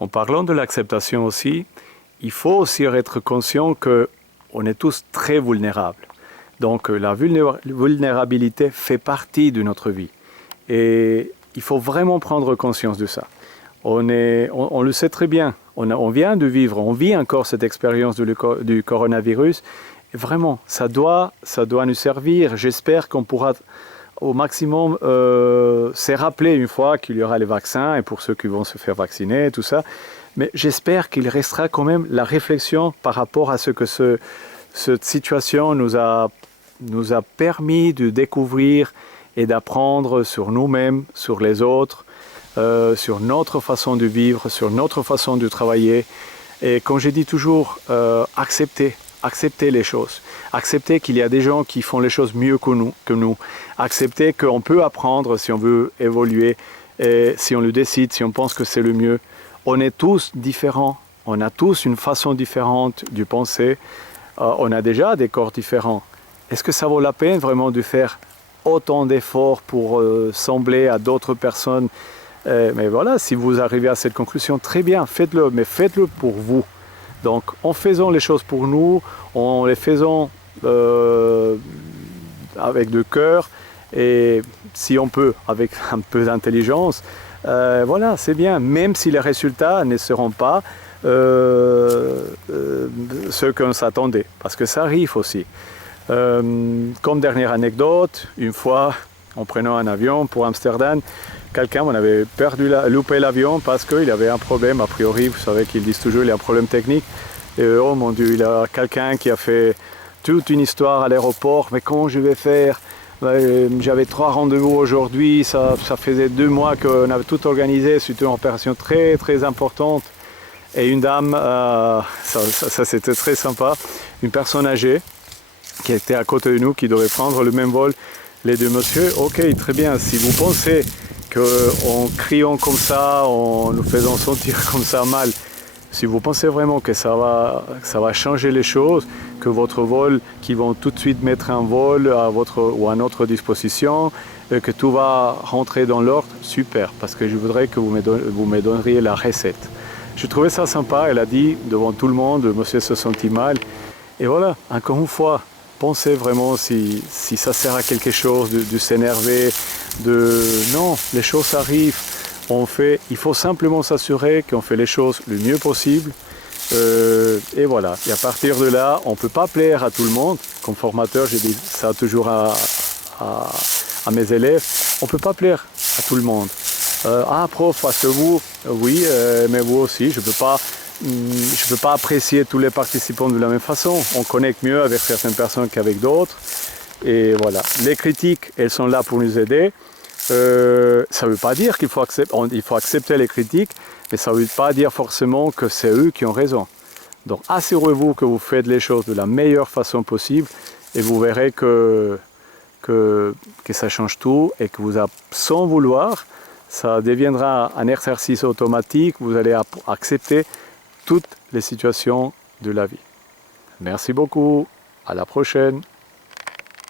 En parlant de l'acceptation aussi, il faut aussi être conscient qu'on est tous très vulnérables. Donc la vulnérabilité fait partie de notre vie. Et il faut vraiment prendre conscience de ça. On le sait très bien. On vient de vivre, on vit encore cette expérience du coronavirus. Et vraiment, ça doit nous servir. J'espère qu'on pourra au maximum se rappeler une fois qu'il y aura les vaccins et pour ceux qui vont se faire vacciner, tout ça. Mais j'espère qu'il restera quand même la réflexion par rapport à ce que cette situation nous a permis de découvrir et d'apprendre sur nous-mêmes, sur les autres, sur notre façon de vivre, sur notre façon de travailler. Et comme je dis toujours, accepter les choses. Accepter qu'il y a des gens qui font les choses mieux que nous. Accepter qu'on peut apprendre si on veut évoluer, et si on le décide, si on pense que c'est le mieux. On est tous différents. On a tous une façon différente de penser. On a déjà des corps différents. Est-ce que ça vaut la peine vraiment de faire autant d'efforts pour sembler à d'autres personnes? Mais voilà, si vous arrivez à cette conclusion, très bien, faites-le, mais faites-le pour vous. Donc, en faisant les choses pour nous, en les faisant avec le cœur, et si on peut, avec un peu d'intelligence, voilà, c'est bien, même si les résultats ne seront pas ceux qu'on s'attendait, parce que ça arrive aussi. Comme dernière anecdote, une fois, en prenant un avion pour Amsterdam, quelqu'un on avait loupé l'avion parce qu'il avait un problème, a priori, vous savez qu'ils disent toujours qu'il y a un problème technique. Et oh mon Dieu, il y a quelqu'un qui a fait toute une histoire à l'aéroport, mais comment je vais faire? J'avais 3 rendez-vous aujourd'hui, ça faisait 2 mois qu'on avait tout organisé, c'était une opération très très importante. Et une dame, ça c'était très sympa, une personne âgée qui était à côté de nous, qui devait prendre le même vol, les deux messieurs. Ok, très bien, si vous pensez qu'en criant comme ça, en nous faisant sentir comme ça mal, si vous pensez vraiment que ça va changer les choses, que votre vol, qu'ils vont tout de suite mettre un vol ou à notre disposition, que tout va rentrer dans l'ordre, super, parce que je voudrais que vous me donneriez la recette. Je trouvais ça sympa, elle a dit devant tout le monde, le monsieur se sentit mal. Et voilà, encore une fois, pensez vraiment si ça sert à quelque chose de s'énerver, non, les choses arrivent. Il faut simplement s'assurer qu'on fait les choses le mieux possible. Et voilà, et à partir de là, on ne peut pas plaire à tout le monde. Comme formateur, je dis ça toujours à mes élèves, on ne peut pas plaire à tout le monde. Prof, parce que vous, oui, mais vous aussi, je ne peux pas apprécier tous les participants de la même façon. On connecte mieux avec certaines personnes qu'avec d'autres. Et voilà, les critiques, elles sont là pour nous aider. Ça ne veut pas dire qu'il faut accepter les critiques, mais ça ne veut pas dire forcément que c'est eux qui ont raison. Donc assurez-vous que vous faites les choses de la meilleure façon possible et vous verrez que ça change tout et que sans vouloir, ça deviendra un exercice automatique. Vous allez accepter toutes les situations de la vie. Merci beaucoup, à la prochaine.